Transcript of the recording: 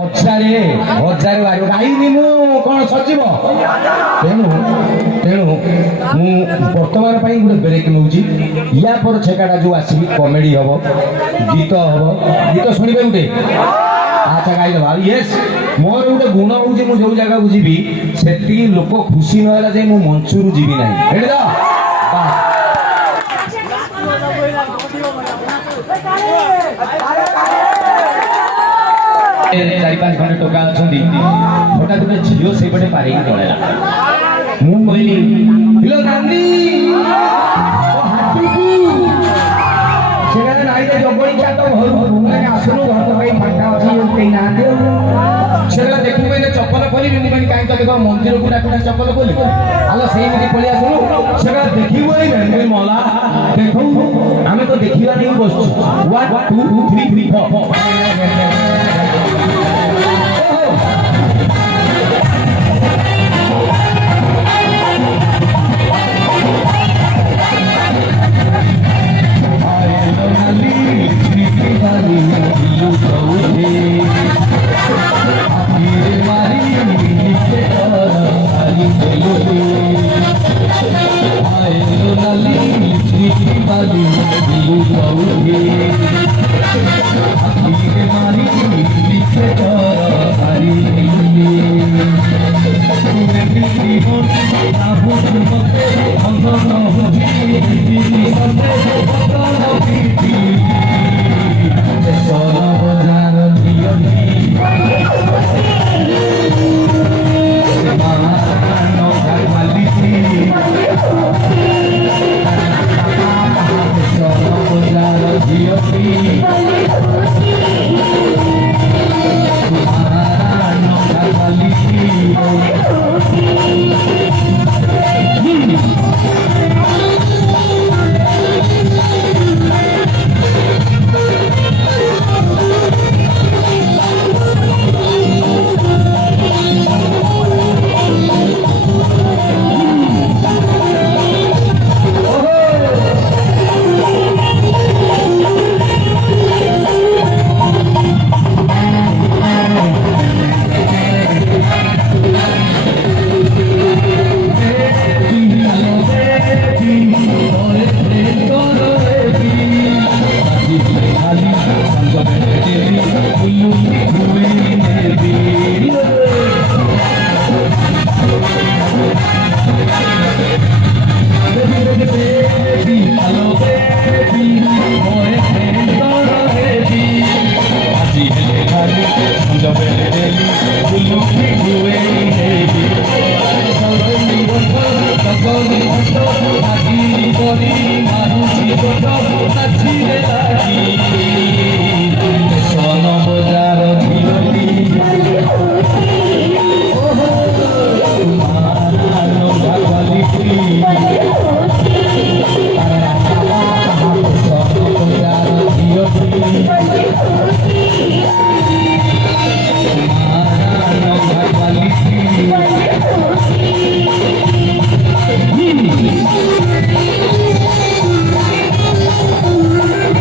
ହଜାରେ ହଜାରେ ବାହାରିବ ଗାଇନି ମୁଁ କଣ ସଜିବ ତେଣୁ ତେଣୁ ମୁଁ ବର୍ତ୍ତମାନ ପାଇଁ ଗୋଟେ ବ୍ରେକ୍ ନେଉଛି ୟା ପରେ ଛେକାଟା ଯୋଉ ଆସିବି କମେଡି ହବ ଗୀତ ହବ ଗୀତ ଶୁଣିବେ ଗୋଟେ ଆଚ୍ଛା ଗାଇଦେବା ୟେସ୍ ମୋର ଗୋଟେ ଗୁଣ ହଉଛି ମୁଁ ଯୋଉ ଜାଗାକୁ ଯିବି ସେତିକି ଲୋକ ଖୁସି ନହେଲା ଯେ ମୁଁ ମଞ୍ଚରୁ ଯିବି ନାହିଁ ଏଠି ତ चार पांच खंडे टोका अच्छा हठात गोटे झील से पारे पड़ेगा मुझे हिलो गांधी नाई जगड़ी क्या तो घर आसनु घर तो कहीं फाटा अच्छी कहीं ना देखू मैंने चप्पल खोली मुझे कहीं तो देख मंदिर को डाक चप्पल खोली आलो से पलि आसनु से देखी मुझे मला देख आम तो देखा नहीं बस 1 2 3 4 Manusia,